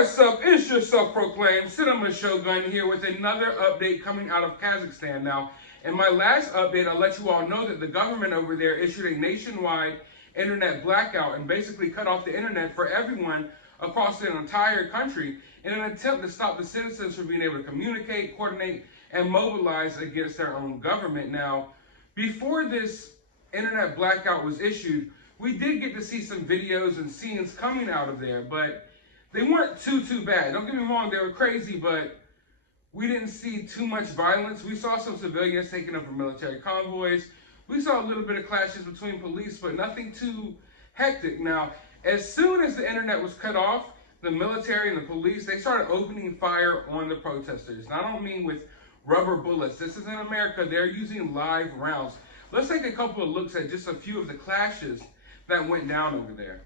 What's up? It's your self-proclaimed Cinema Shogun here with another update coming out of Kazakhstan. Now, in my last update, I let you all know that the government over there issued a nationwide internet blackout and basically cut off the internet for everyone across the entire country in an attempt to stop the citizens from being able to communicate, coordinate, and mobilize against their own government. Now, before this internet blackout was issued, we did get to see some videos and scenes coming out of there, but they weren't too bad. Don't get me wrong, they were crazy, but we didn't see too much violence. We saw some civilians taking over military convoys. We saw a little bit of clashes between police, but nothing too hectic. Now, as soon as the internet was cut off, the military and the police, they started opening fire on the protesters. Now, I don't mean with rubber bullets. This is in America. They're using live rounds. Let's take a couple of looks at just a few of the clashes that went down over there.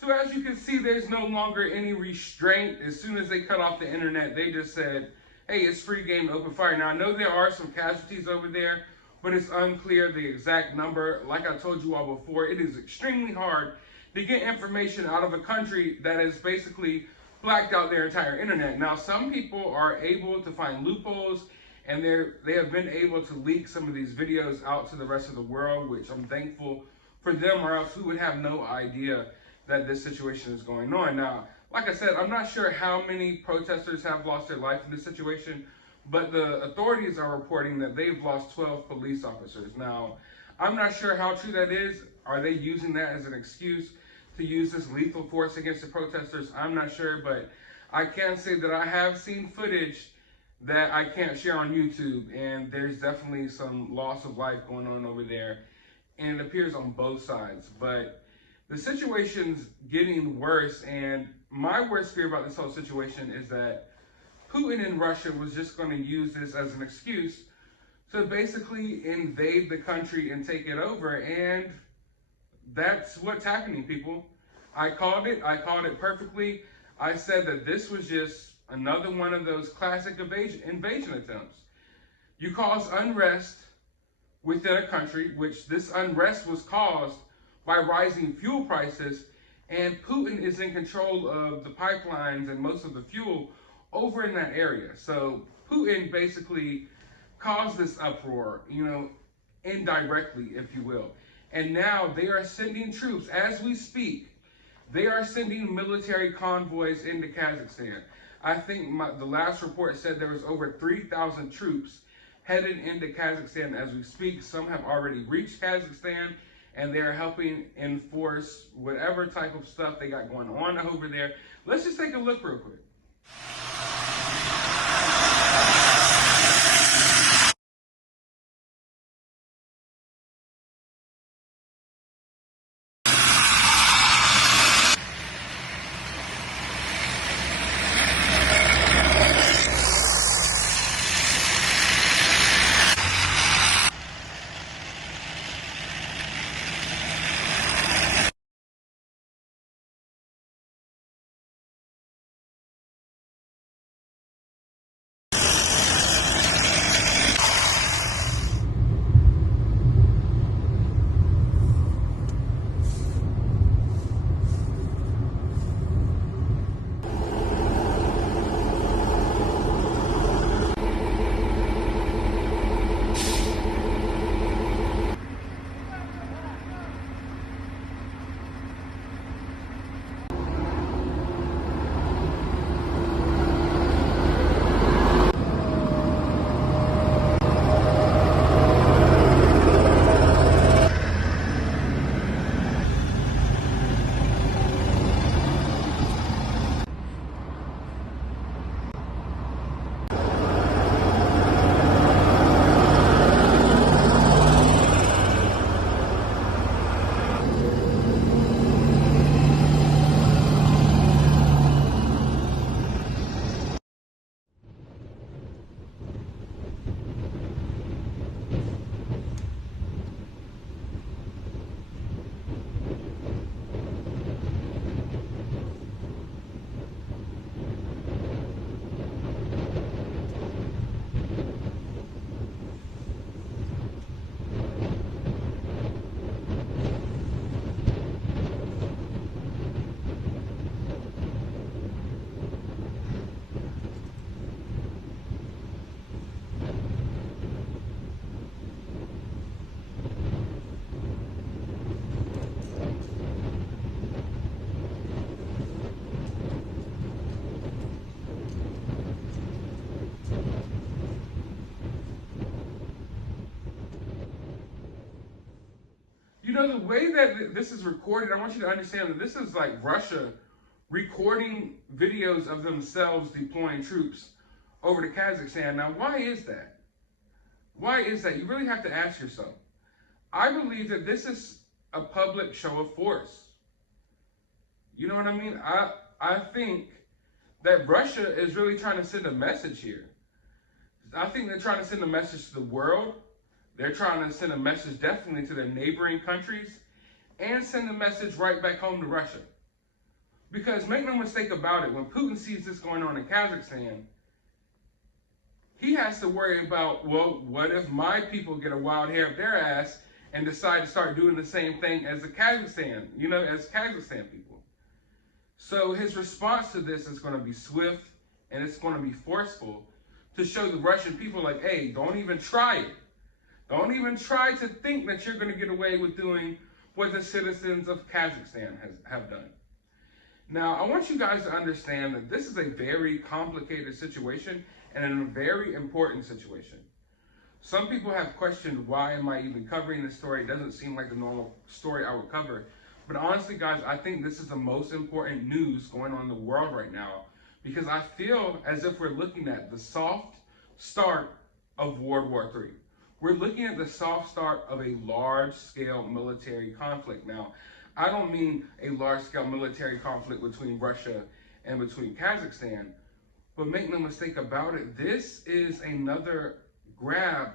So as you can see, there's no longer any restraint. As soon as they cut off the internet, they just said, hey, it's free game, open fire. Now, I know there are some casualties over there, but it's unclear the exact number. Like I told you all before, it is extremely hard to get information out of a country that has basically blacked out their entire internet. Now, some people are able to find loopholes, and they have been able to leak some of these videos out to the rest of the world, which I'm thankful for them, or else we would have no idea that this situation is going on. Now, like I said, I'm not sure how many protesters have lost their life in this situation, but the authorities are reporting that they've lost 12 police officers. Now, I'm not sure how true that is. Are they using that as an excuse to use this lethal force against the protesters? I'm not sure, but I can say that I have seen footage that I can't share on YouTube, and there's definitely some loss of life going on over there, and it appears on both sides. But the situation's getting worse, and my worst fear about this whole situation is that Putin in Russia was just going to use this as an excuse to basically invade the country and take it over, and that's what's happening, people. I called it perfectly. I said that this was just another one of those classic invasion attempts. You cause unrest within a country, which this unrest was caused by rising fuel prices, and Putin is in control of the pipelines and most of the fuel over in that area. So Putin basically caused this uproar, indirectly, if you will. And now they are sending troops, as we speak, they are sending military convoys into Kazakhstan. I think the last report said there was over 3,000 troops headed into Kazakhstan as we speak. Some have already reached Kazakhstan, and they're helping enforce whatever type of stuff they got going on over there. Let's just take a look real quick. know, the way that this is recorded, I want you to understand that this is like Russia recording videos of themselves deploying troops over to Kazakhstan. Now, why is that? Why is that? You really have to ask yourself. I believe that this is a public show of force. You know what I mean? I think that Russia is really trying to send a message here. I think they're trying to send a message to the world. They're trying to send a message definitely to their neighboring countries and send a message right back home to Russia. Because make no mistake about it, when Putin sees this going on in Kazakhstan, he has to worry about, well, what if my people get a wild hair up their ass and decide to start doing the same thing as the Kazakhstan, as Kazakhstan people. So his response to this is going to be swift and it's going to be forceful to show the Russian people like, hey, don't even try it. Don't even try to think that you're going to get away with doing what the citizens of Kazakhstan have done. Now, I want you guys to understand that this is a very complicated situation and a very important situation. Some people have questioned, why am I even covering this story? It doesn't seem like the normal story I would cover. But honestly, guys, I think this is the most important news going on in the world right now, because I feel as if we're looking at the soft start of World War III. We're looking at the soft start of a large-scale military conflict. Now, I don't mean a large-scale military conflict between Russia and between Kazakhstan, but make no mistake about it, this is another grab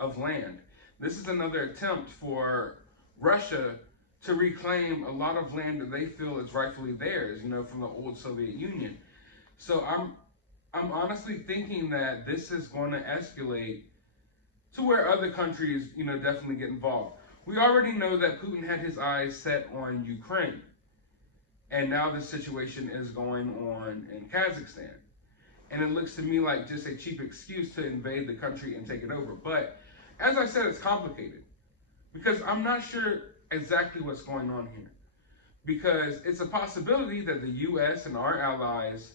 of land. This is another attempt for Russia to reclaim a lot of land that they feel is rightfully theirs, from the old Soviet Union. So I'm honestly thinking that this is going to escalate to where other countries, definitely get involved. We already know that Putin had his eyes set on Ukraine, and now the situation is going on in Kazakhstan. And it looks to me like just a cheap excuse to invade the country and take it over. But as I said, it's complicated because I'm not sure exactly what's going on here. Because it's a possibility that the U.S. and our allies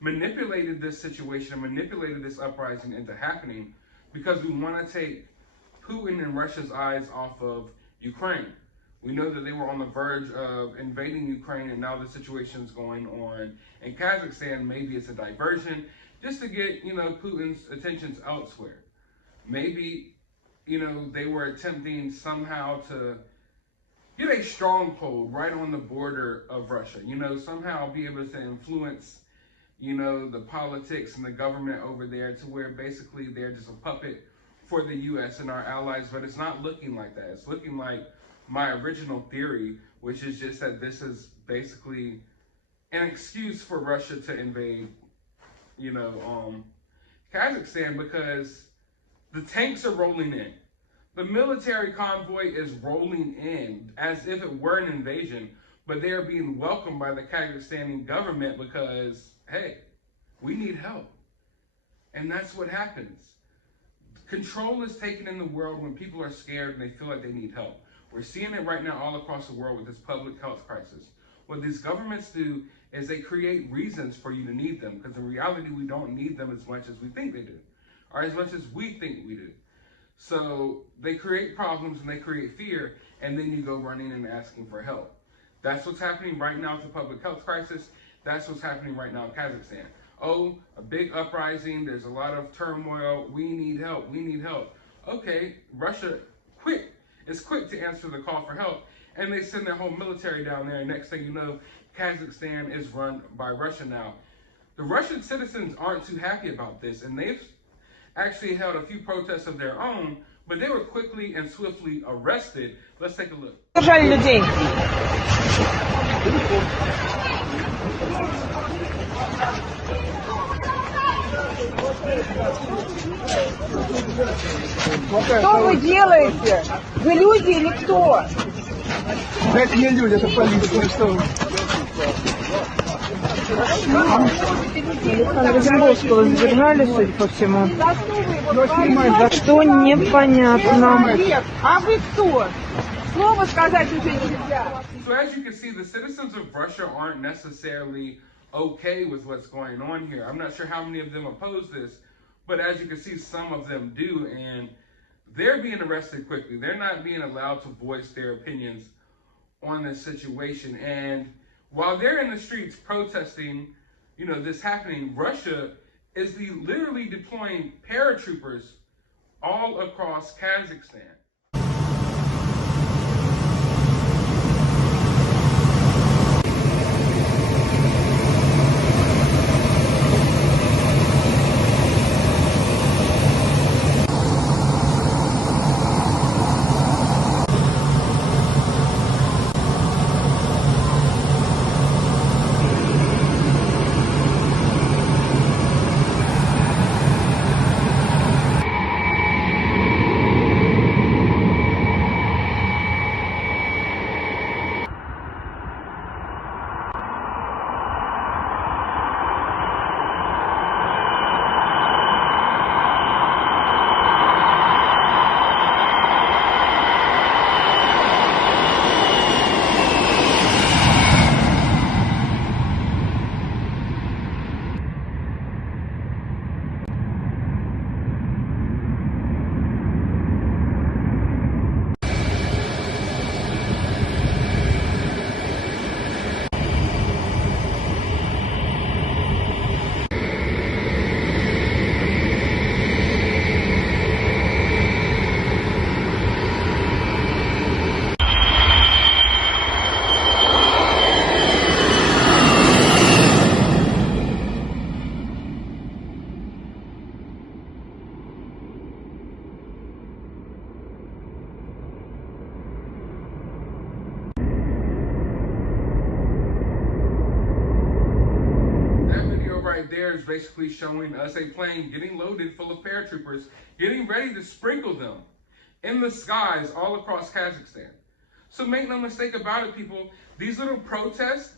manipulated this situation, manipulated this uprising into happening because we want to take Putin and Russia's eyes off of Ukraine. We know that they were on the verge of invading Ukraine, and now the situation's going on in Kazakhstan. Maybe it's a diversion just to get, Putin's attentions elsewhere. Maybe, they were attempting somehow to get a stronghold right on the border of Russia. Somehow be able to influence, the politics and the government over there to where basically they're just a puppet for the U.S. and our allies. But it's not looking like that. It's looking like my original theory, which is just that this is basically an excuse for Russia to invade, Kazakhstan, because the tanks are rolling in. The military convoy is rolling in as if it were an invasion, but they are being welcomed by the Kazakhstani government because, hey, we need help. And that's what happens. Control is taken in the world when people are scared and they feel like they need help. We're seeing it right now all across the world with this public health crisis. What these governments do is they create reasons for you to need them, because in reality, we don't need them as much as we think they do, or as much as we think we do. So they create problems and they create fear, and then you go running and asking for help. That's what's happening right now with the public health crisis. That's what's happening right now in Kazakhstan. Oh, a big uprising. There's a lot of turmoil. We need help. We need help. Okay, Russia is quick to answer the call for help, and they send their whole military down there. And next thing you know, Kazakhstan is run by Russia now. The Russian citizens aren't too happy about this, and they've actually held a few protests of their own, but they were quickly and swiftly arrested. Let's take a look. Держали людей. Что вы делаете? Вы люди или кто? Это не люди, это полиция. Что? Александра Земловского задержали, судя по всему. За что непонятно. А вы кто? Слово сказать уже нельзя. So as you can see, the citizens of Russia aren't necessarily okay with what's going on here. I'm not sure how many of them oppose this, but as you can see, some of them do. And they're being arrested quickly. They're not being allowed to voice their opinions on this situation. And while they're in the streets protesting, this happening, Russia is literally deploying paratroopers all across Kazakhstan. There is basically showing us a plane getting loaded full of paratroopers, getting ready to sprinkle them in the skies all across Kazakhstan. So make no mistake about it, people. These little protests,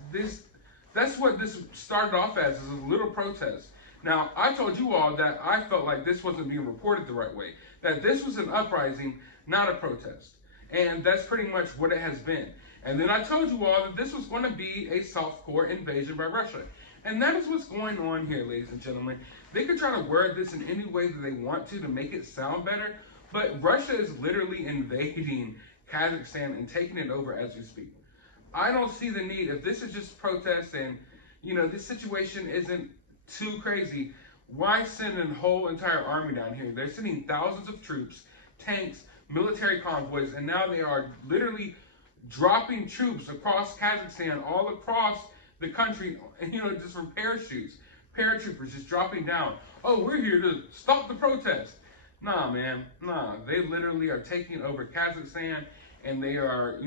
that's what this started off as, is a little protest. Now, I told you all that I felt like this wasn't being reported the right way, that this was an uprising, not a protest. And that's pretty much what it has been. And then I told you all that this was going to be a soft-core invasion by Russia. And that is what's going on here, ladies and gentlemen. They could try to word this in any way that they want to make it sound better, but Russia is literally invading Kazakhstan and taking it over as we speak. I don't see the need, if this is just protests and, this situation isn't too crazy, why send a whole entire army down here? They're sending thousands of troops, tanks, military convoys, and now they are literally dropping troops across Kazakhstan, all across the country, just from parachutes, paratroopers just dropping down. Oh, we're here to stop the protest. Nah, man, nah. They literally are taking over Kazakhstan, and they are,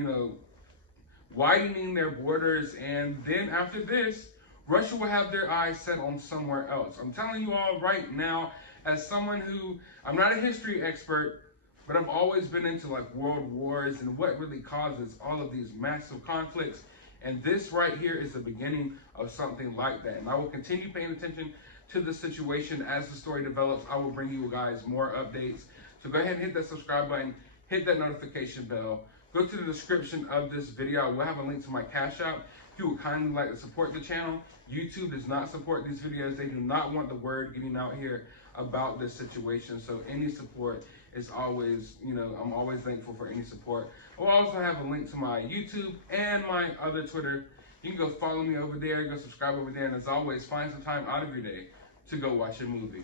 widening their borders. And then after this, Russia will have their eyes set on somewhere else. I'm telling you all right now, as someone who, I'm not a history expert, but I've always been into world wars and what really causes all of these massive conflicts. And this right here is the beginning of something like that. And I will continue paying attention to the situation as the story develops. I will bring you guys more updates. So go ahead and hit that subscribe button, hit that notification bell. Go to the description of this video. I will have a link to my CashApp. If you would kindly like to support the channel. YouTube does not support these videos. They do not want the word getting out here about this situation. So any support is always, I'm always thankful for any support. I'll also have a link to my YouTube and my other Twitter. You can go follow me over there, go subscribe over there, and as always, find some time out of your day to go watch a movie.